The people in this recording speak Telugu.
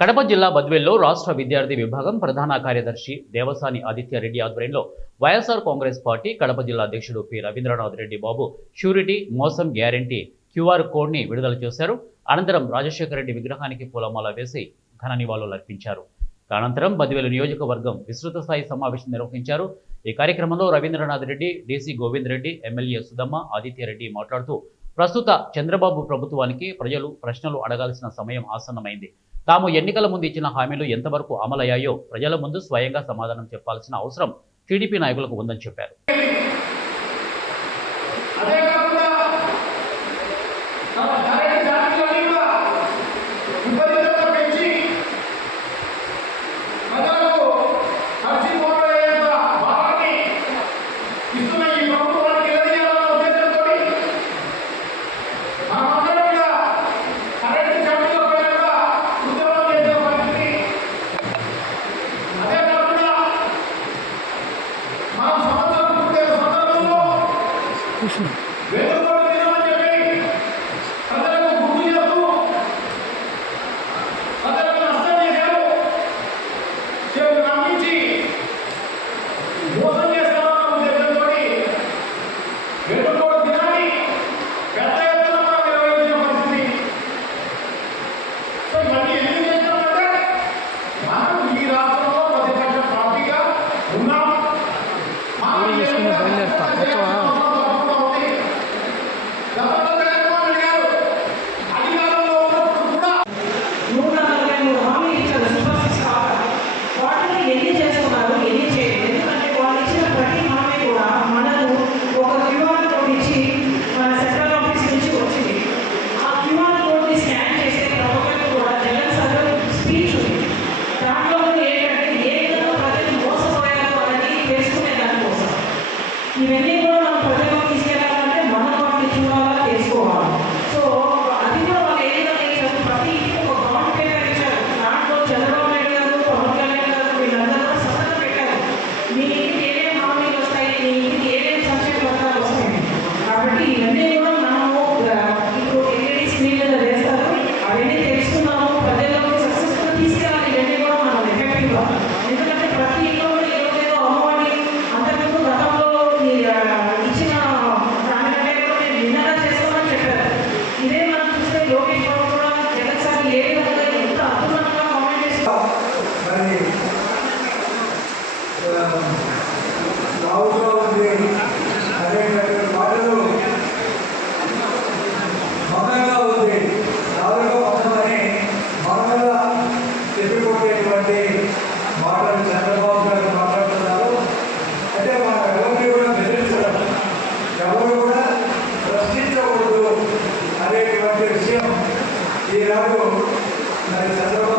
కడప జిల్లా బద్వేల్లో రాష్ట్ర విద్యార్థి విభాగం ప్రధాన కార్యదర్శి దేవసాని ఆదిత్య రెడ్డి ఆధ్వర్యంలో వైఎస్ఆర్ కాంగ్రెస్ పార్టీ కడప జిల్లా అధ్యక్షుడు పి రవీంద్రనాథ్ రెడ్డి బాబు షూరిటీ మోసం గ్యారంటీ క్యూఆర్ కోడ్ని విడుదల చేశారు. అనంతరం రాజశేఖర రెడ్డి విగ్రహానికి పూలమాల వేసి ఘన నివాళులు అర్పించారు. అనంతరం బద్వేలు నియోజకవర్గం విస్తృత స్థాయి సమావేశం నిర్వహించారు. ఈ కార్యక్రమంలో రవీంద్రనాథ్ రెడ్డి, డీసీ గోవింద్ రెడ్డి, ఎమ్మెల్యే సుధమ్మ, ఆదిత్య రెడ్డి మాట్లాడుతూ ప్రస్తుత చంద్రబాబు ప్రభుత్వానికి ప్రజలు ప్రశ్నలు అడగాల్సిన సమయం ఆసన్నమైంది. తాము ఎన్నికల ముందు ఇచ్చిన హామీలు ఎంతవరకు అమలయ్యాయో ప్రజల ముందు స్వయంగా సమాధానం చెప్పాల్సిన అవసరం టీడీపీ నాయకులకు ఉందని చెప్పారు. ఇవన్నీ కూడా మనం ప్రజలకు తీసుకెళ్ళాలంటే మనం వాటిని చూడాలా తెలుసుకోవాలి. సో అది కూడా వాళ్ళు ఏ విధంగా ఇచ్చారు, ప్రతి ఒక బాండ్ పేపర్ ఇచ్చారు. దాంట్లో చంద్రబాబు నాయుడు గారు, పవన్ కళ్యాణ్ గారు వీళ్ళందరూ కూడా సంతకం పెట్టారు. మీ ఇంటికి ఏమేమి హామీలు వస్తాయి, మీ ఇంటికి ఏమేమి సంక్షేమ పథకాలు వస్తాయి. కాబట్టి ఇవన్నీ కూడా మనము ఇప్పుడు ఎల్ఈడి స్క్రీన్ మీద వేస్తారు. అవన్నీ తెలుసుకున్నాము, ప్రజల్లోకి సక్సెస్ఫుల్ తీసుకెళ్ళాలి. ఇవన్నీ కూడా మనం ఎఫెక్టివ్గా, ఎందుకంటే ప్రతి ఇంట్లో కూడా ఏదో అమ్మఒడి అంతకుముందు గతంలో ఇచ్చిన దానికంటే కూడా నేను నిన్నగా చేసుకోమని చెప్పారు. ఇదే మనం చూస్తే లోకేష్ బాబు కూడా జగన్ సార్ ఏ విధంగా ఎంత అద్భుతంగా కామెంట్ చేస్తారు. మాటలు చంద్రబాబు గారు మాట్లాడుతున్నారు. అంటే మన ఎవరిని కూడా బెదిరించడం, ఎవరు కూడా ప్రశ్నించకూడదు అనేటువంటి విషయం ఈనాడు మరి చంద్రబాబు